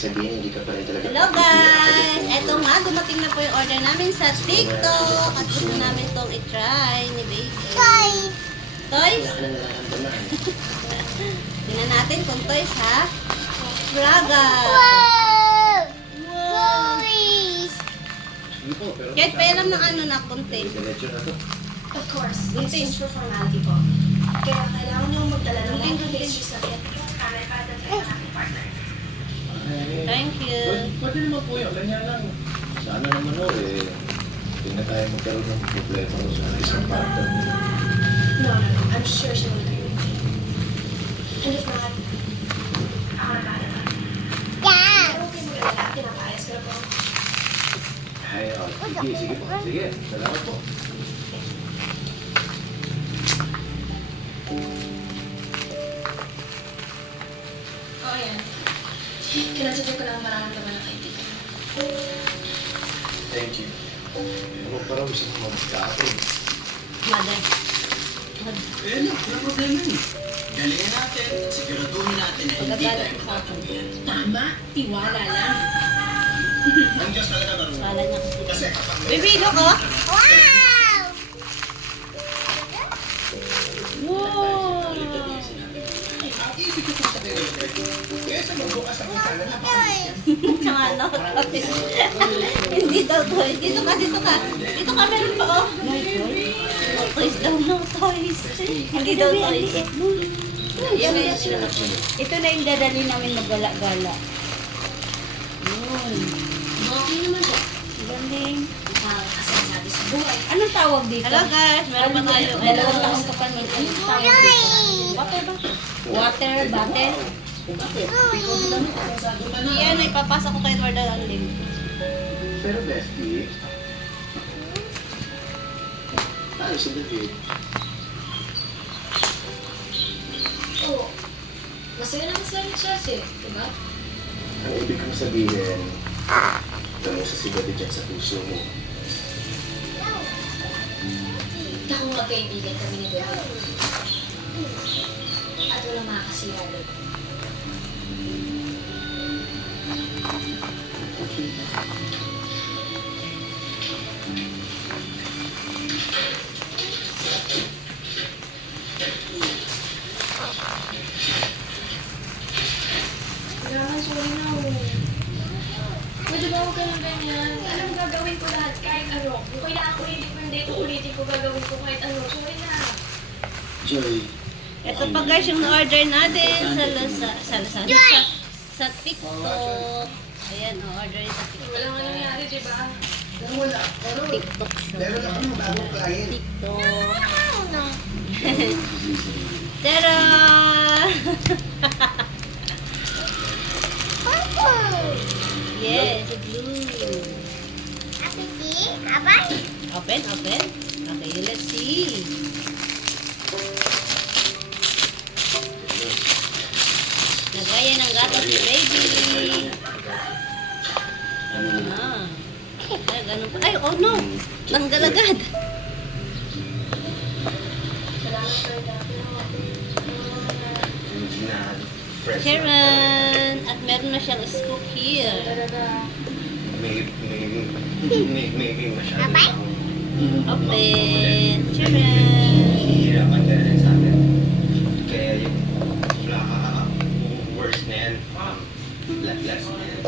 sabihin, hindi ka pa rin talaga. Hello guys! Eto nga, dumating na po yung order namin sa TikTok. At gusto namin itong i-try ni Baby. Toys! Toys? Wala ka na nararamdaman. Tingnan natin kung toys ha. Braga! Wow! Sige po, pero... Kahit pairam ng ano na konti. Diretso na to. Of course, it's just for formality po. Kaya kailangan nyo magdala ng mga pastries na para ipadala ng aking partner. Thank you. Pwede naman po yun, ganyan lang. Sana naman o hindi na tayo magkaroon ng problema sa isang partner. No. I'm sure she will agree with me. And if not, ako na bahala. Pero okay mo galala, pinapayas ko na po. Ay, sige po. Sige, salamat po. Oo, yan. Kinasadya ko lang mararamdaman ng kaibigan. Thank you. Ano parang gusto mo mag-kapag? Mother. Eh, walang problema yun. Galingan natin at siguraduhin natin na hindi tayo magkakabihan. Tama, tiwala lang. Ang Diyos talaga marunong. Wala niya kasi. Kasi kapag may... Baby, look oh! Wow! Ang ibig ko sa kanila, kaya sa magbukas ang utala na Tsaka ano, toys. Hindi daw toys. Dito ka, dito ka. Dito ka, meron pa oh. No toys daw, no toys. Hindi daw toys. Yan na yan sila na po. Ito na yung dadali namin na gala-gala. Yun. Okay naman siya. Galing. Asal-sabi sa buhay. Anong tawag dito? Hello guys, meron pa tayo. Dalawang taong ka pa nun. Anong tawag dito? Water ba? Water, butter? Yan, ipapasa ko kay Edward ang link. Pero bestie, tayo si David. Oo. Masaya naman sila ni Chelsea, diba? Ang ibig kong sabihin, tanong sa si David dyan sa puso mo. Takong magkaibigan kami ni David. At walang makakasira doon. Kailangan, sorry na ako. Pwede ba huwag ka ng ganyan? Alam mo, gagawin ko lahat kahit ano. Kung kailangan ko ulitin ko yung date, ulitin ko, gagawin ko kahit ano. Sorry na. Joy, Ito pa guys yung order natin sa TikTok. Ayan, order sa TikTok. Walang ano nangyari, diba? Wala. Pero, TikTok siya. meron ako ng bagong client. TikTok. Tara! Yes, blue. Open, open. Okay, let's see. Nagaya ng gatas si baby. Ah. Ay, ganun pa. Ay, oh no! Tanggal agad. Salamat for that. hindi na fresh. Sharon! At meron na siyang scoop here. Talaga. May masyadong... Open. Sharon! Hihirapan ka na sa atin. Kaya yung worst na yan, last na yan.